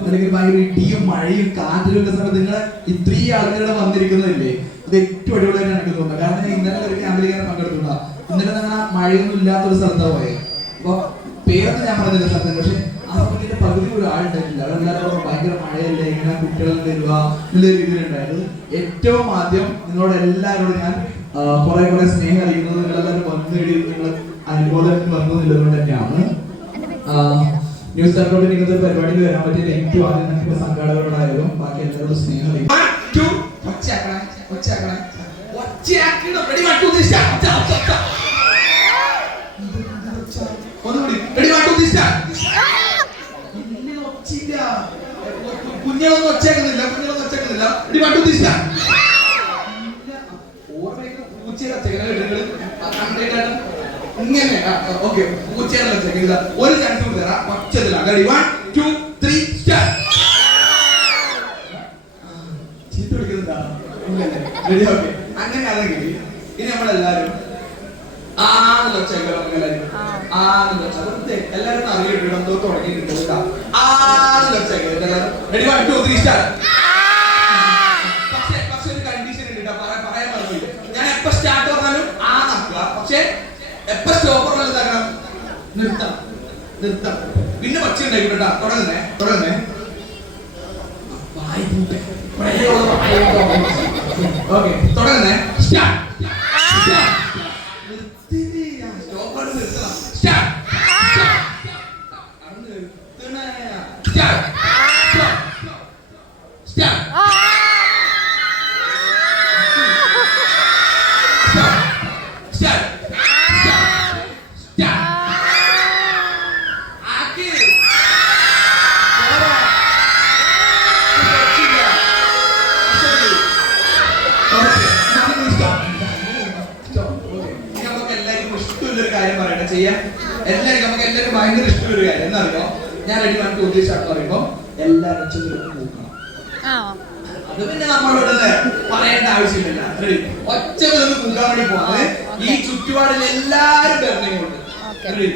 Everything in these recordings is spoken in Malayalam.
അല്ലെങ്കിൽ ഭയങ്കര ഇടിയും മഴയും കാറ്റിലും ഒക്കെ സമയത്ത് നിങ്ങളെ ഇത്രയും ആൾക്കാരുടെ വന്നിരിക്കുന്നതല്ലേ? അത് ഏറ്റവും അടിപൊളിയായിട്ട് എനിക്ക് തോന്നുന്നത്. കാരണം ഇന്നലെ ഒരു ക്യാമ്പിൽ ഇങ്ങനെ പങ്കെടുക്കുന്ന ഇന്നലെ ഞങ്ങൾ മഴയൊന്നും ഇല്ലാത്തൊരു സ്ഥലത്താണ് പോയത് പേരൊന്നും ഞാൻ പറഞ്ഞില്ല സത്യം. പക്ഷെ ആ സമയത്തിന്റെ പകുതി ഒരു ആളുണ്ടായിട്ടില്ല അവരെല്ലാവരും ഭയങ്കര മഴയല്ലേ ഇങ്ങനെ കുട്ടികൾ തരുക എന്നുള്ള ഏറ്റവും ആദ്യം നിങ്ങളോട് എല്ലാവരോടും ഞാൻ കുറെ കുറെ സ്നേഹം അറിയിക്കുന്നത് നിങ്ങളെല്ലാവരും വന്നു നേടി നിങ്ങൾ അനുഭവം വന്നു നിലകൊണ്ട് തന്നെയാണ്. ന്യൂസ് ചാനലോട് നിങ്ങൾക്ക് വരാൻ പറ്റിയത് എനിക്ക് ആദ്യം നിങ്ങൾക്ക് സംഘാടകരോടായാലും ബാക്കി എല്ലാവരോടും സ്നേഹം അറിയിക്കും ഒച്ചയാക്കണം ഒച്ചയാക്കണം. ഒച്ചയാക്കണം ready, one, ഓർമ്മയ്ക്ക് പൂച്ചയുടെ കുഞ്ഞുങ്ങളൊന്നും കേട്ടിട്ട് ആ complete ആയിട്ട് ഇങ്ങനെ ഓക്കെ പൂച്ചയുടെ ഒച്ചയൊക്കെ ഇതാ ഒരു ചാൻസ് കൂടി തരാം. ഒച്ചതില്ല ready one two three start ചീത്ത വിളിക്കുന്നുണ്ടാ? റെഡി ഓക്കെ അങ്ങനെയാണെങ്കിൽ ഇനി നമ്മളെല്ലാരും ആന്ന് വെച്ചേക്കാം നമുക്ക് എല്ലാവരും ആന്ന് വെച്ചാൽ എല്ലാവരും അറിയിട്ടുണ്ട് തുടങ്ങിയിട്ടുണ്ട്. ആന്ന് റെഡി വൺ ടു ത്രീ പക്ഷേ കണ്ടീഷൻ ഞാൻ സ്റ്റാർട്ട് തുടങ്ങുന്നേ. തുടങ്ങുന്നേ തുടങ്ങുന്നേ സ്റ്റാർട്ട് ചെയ്യാൻ എല്ലാവർക്കും നമുക്ക് എല്ലാവർക്കും ഭയങ്കര ഇഷ്ടമുള്ള ഒരു കാര്യം. എന്നറിയോ ഞാൻ ready one two three start പറയുമ്പോൾ എല്ലാവരും ഒച്ചത്തിൽ നോക്കണം. അത് പിന്നെ നമ്മളോട് പറയേണ്ട ആവശ്യമില്ല ഒറ്റ നിന്ന് കൂക്കാൻ വേണ്ടി പോകാതെ ഈ ചുറ്റുപാടിൽ എല്ലാരും ബെർണിങ്ങുണ്ട് Okay.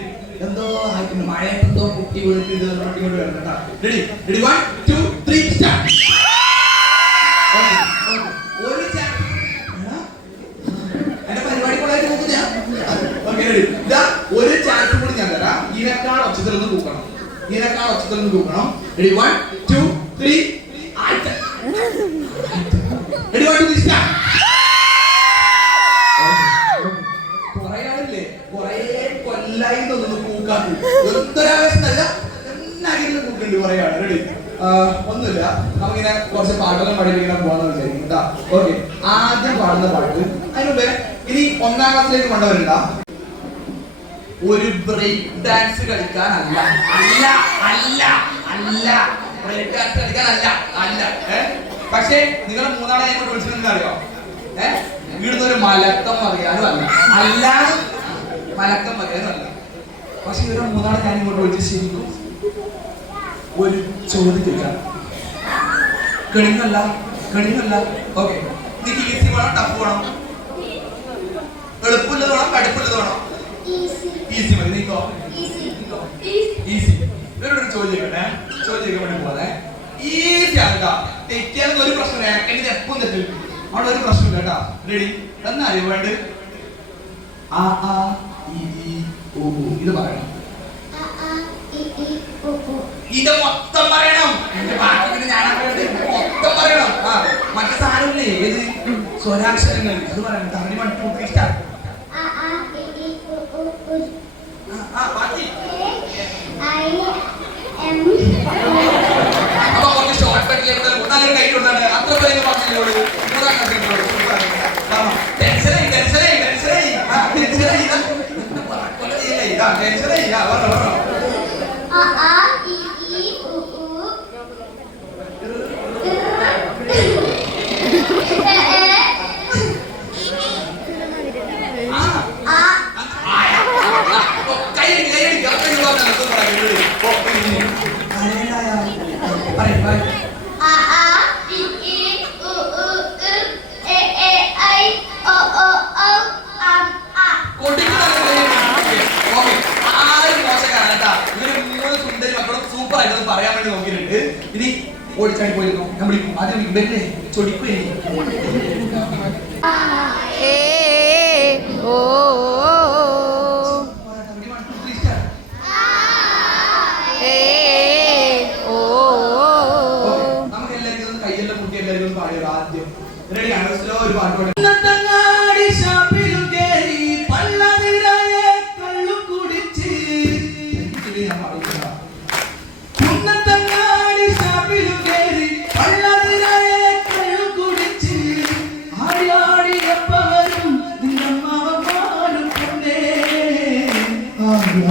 എന്തോ ആയിട്ട് മഴ എന്തോ കുട്ടി വീട്ടിൽ കൊണ്ട് ready ready one two three start ഇതിനേക്കാൾ നിന്ന് ഒന്ന് നിനക്ക് ഇതിനേക്കാൾ ഒച്ചത്തിൽ നിന്ന് കൂക്കണം ready one two three ready one two three start തോന്നുന്നു റെഡി ഒന്നുമില്ല. നമുക്കിങ്ങനെ കുറച്ച് പാട്ടുകൾ പഠിപ്പിക്കാൻ പോകാന്ന് വിചാരിക്കും ആദ്യം പാടുന്ന പാട്ട്. അതിന് മുമ്പേ ഇനി ഒന്നാം ക്ലാസ്സിലേക്ക് കൊണ്ടുവരണ്ട. ഒരു ബ്രേക്ക് ഡാൻസ് കളിക്കാനല്ല. അല്ല അല്ല അല്ല. ബ്രേക്ക് ഡാൻസ് കളിക്കാനല്ല അല്ല. പക്ഷേ നിങ്ങൾ മൂന്നാളെ ഞാൻ ഇങ്ങോട്ട് അറിയോ ഏ? ഇവിടുന്ന് ഒരു മലക്കം അറിയാനും അല്ല. അല്ലാതെ മലക്കം അറിയാനും അല്ല. പക്ഷെ ഇവരെ മൂന്നാളെ ഞാൻ ഇങ്ങോട്ട് വിളിച്ച് ശരിക്കും ഒരു ചോദ്യം കേൾക്കാം കെണിന്നല്ല കണിങ്ങല്ല ഓക്കെ. നിനക്ക് ഈസി വേണം? ടഫ് വേണം? എളുപ്പമുള്ളത് വേണം? കടുപ്പുള്ളത് വേണം? ഈസി മതി നീക്കോ. ഈസി ഇവരോട് ചോദ്യം ചോദിക്കട്ടെ ചോദ്യം പോലെ വേണ്ടി ഈസി കേട്ടോ തെറ്റിയാലും ഒരു പ്രശ്നം എനിക്ക് എപ്പം തെറ്റും അവിടെ ഒരു പ്രശ്നമില്ല കേട്ടാ. റെഡി എന്നാ വേണ്ട ആ ആ ഈ ഈ ഓ ഓ ഇത് പറയണം. ഇത് മൊത്തം പറയണം. എന്റെ പിന്നെ ഞാൻ മൊത്തം പറയണം. ആ മറ്റേ സാധനമില്ലേ? ഏത്? സ്വരാക്ഷരങ്ങൾ. അത് പറയണം. തമിഴ് വൺ പേര് പറഞ്ഞോട് ടെൻഷനായി ടെൻഷനായി ടെൻഷനായി ടെൻഷനായി ടെൻഷനായി പറ പറ Bye, bye. பின்னாடி போயிருக்கோம். நம்மளுக்கு அது பெண்ணு சொடிப்பு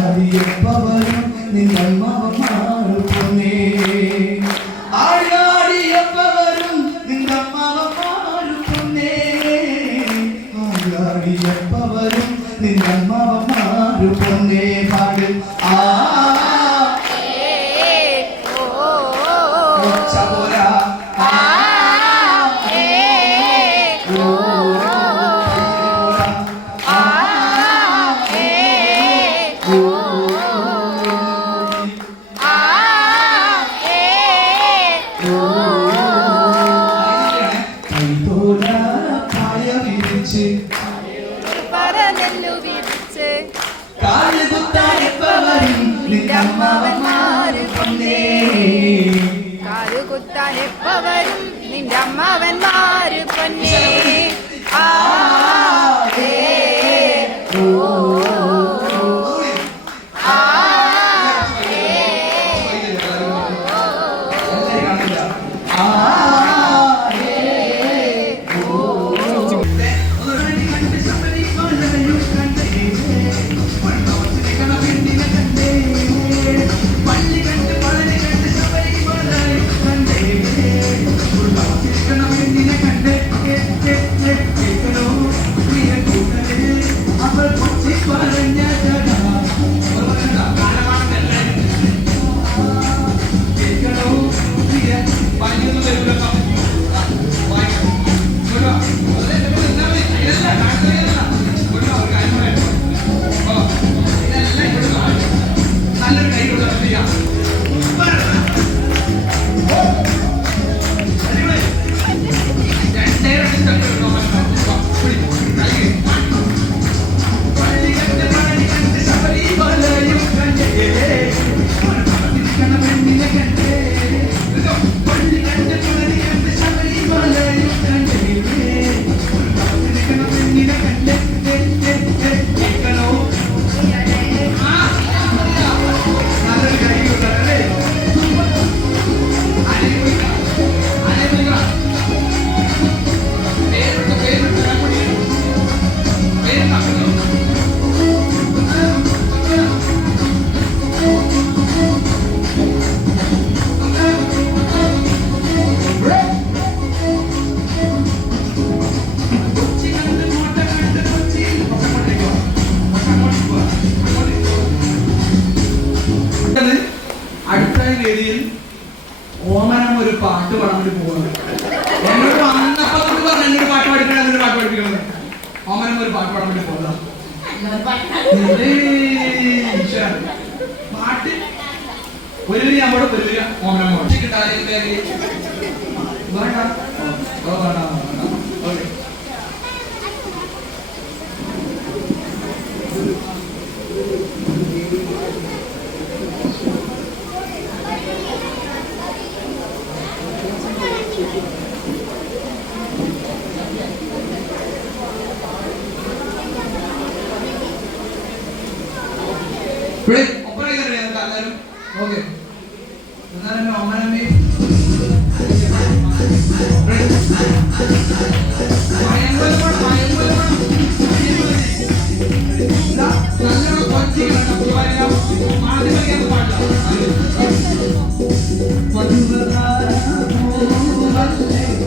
അറിയപ്പവനും നിന്നമ്മ പീതോല കായ വിരിച്ച് പരനെല്ലു വിരിച്ച് കാൽ കുത്താനെപ്പവരും നിന്റമ്മാവന്മാര് പൊന്നേ കാൽ കുത്താനെപ്പവരും നിന്റമ്മാവന്മാര് പൊന്നേ ആ പാട്ട് പൊരുവി അവിടെ പൊരുവ വേണ്ട. ഇവിടെ ഒപ്പന ചെയ്തിട്ടില്ലേ നമുക്ക് എല്ലാവരും ഓക്കെ. എന്നാലും അമ്മനമ്മയും പാടില്ല.